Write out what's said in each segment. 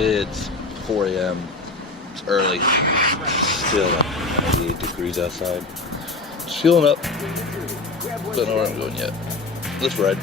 It's 4 a.m. It's early. Still 98 degrees outside. Just fueling up. Don't know where I'm going yet. Let's ride.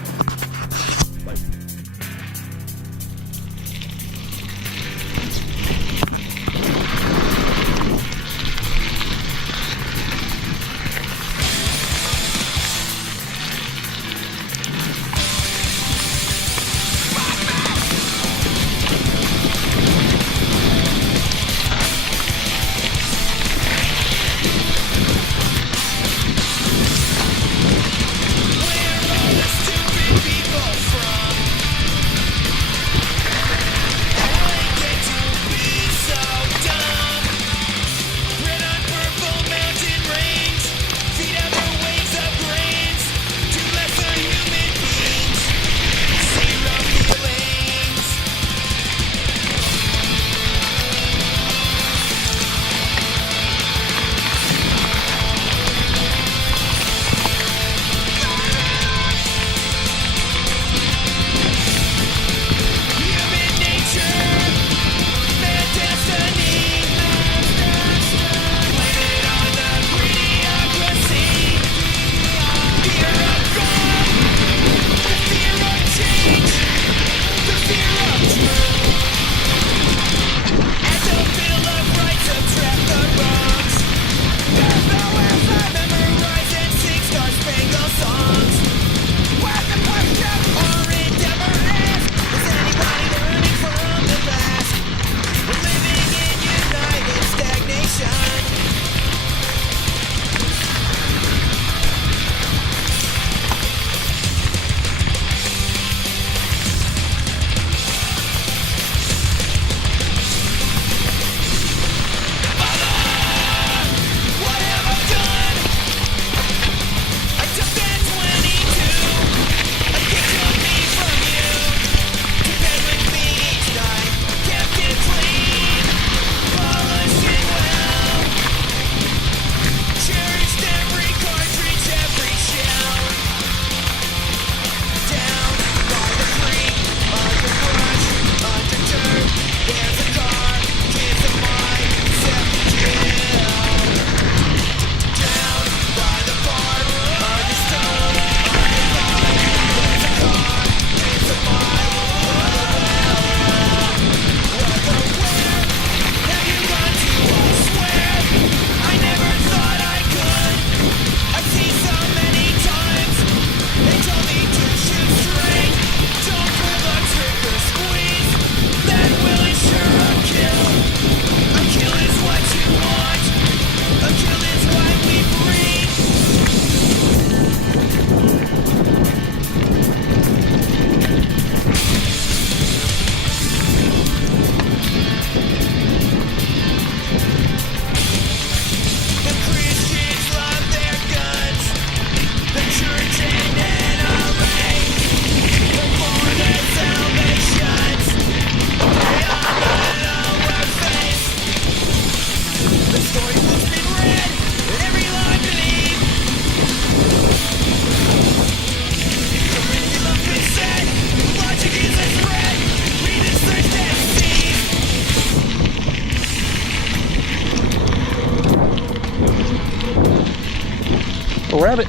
A rabbit.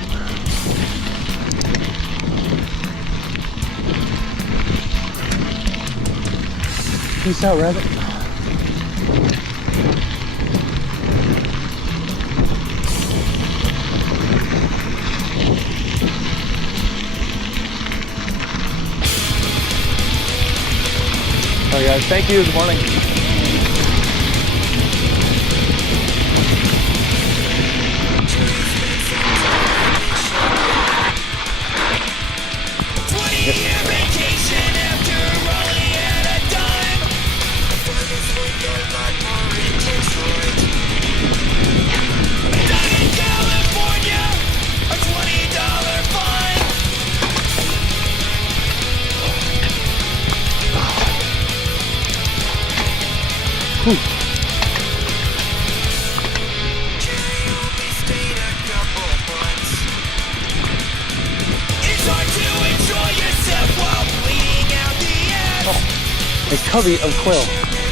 Peace out, rabbit. All right, guys. Thank you. Good morning. A covey of quail.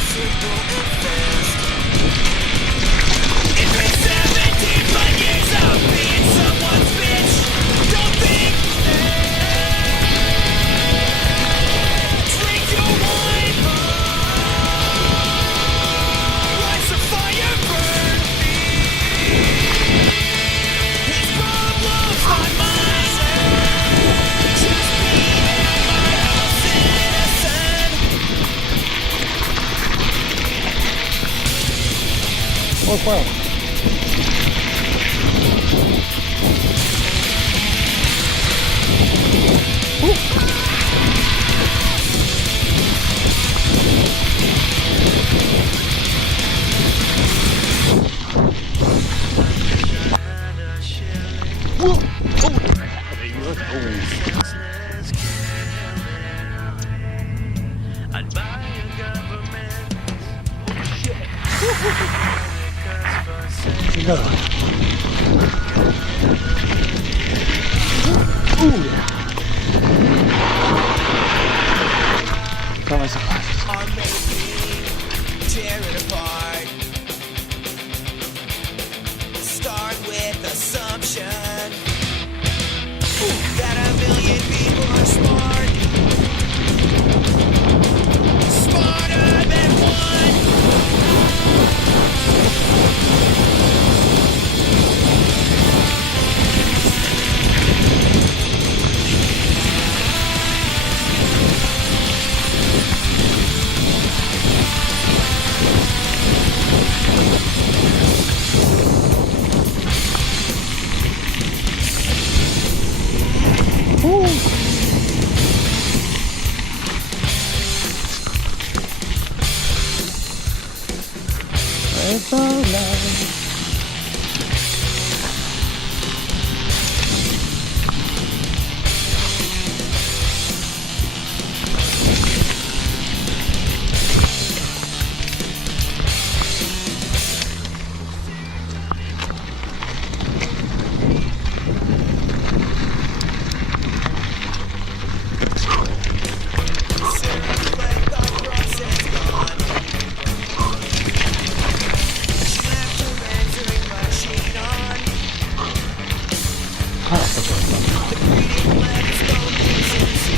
worthwhile. Another one. Ooh, yeah. Got myself glasses. On making, tear it apart. Start with assumption that a million people are smart. Smarter than one. It's alright.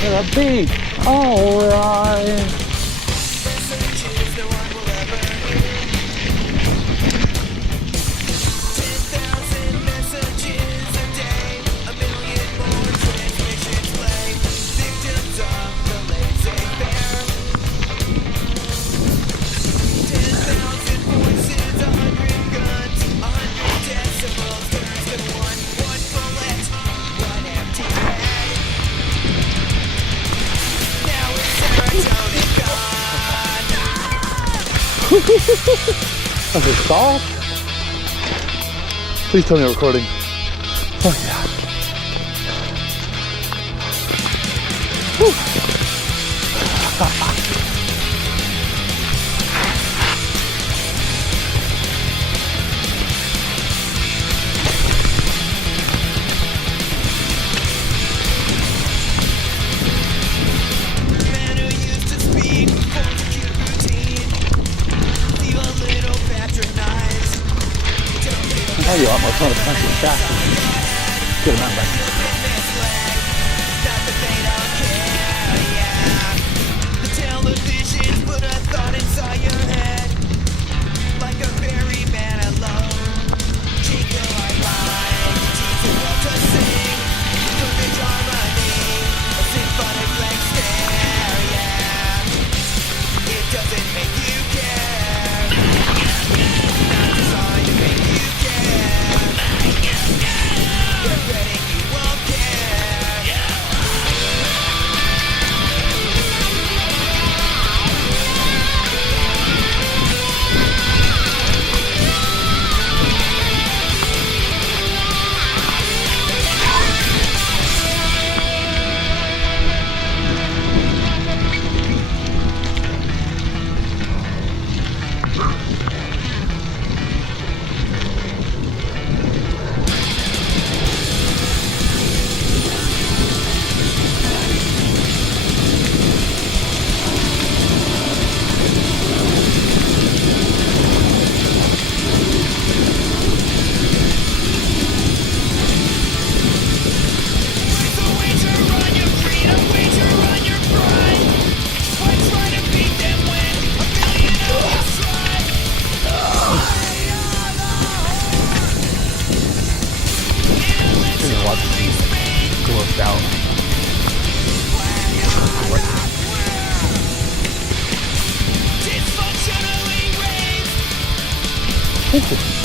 A big, alright. That's a stop. Please tell me you're recording. Fuck yeah. Tell you what, my son is fancy shaft. Good amount back. The television put a thought inside your head, like a very man alone. Jingle our line, teach the world to sing. Perfect harmony, a symphonic blank stare, yeah. It doesn't make you care. Not designed to make you care. You're betting you won't care. This is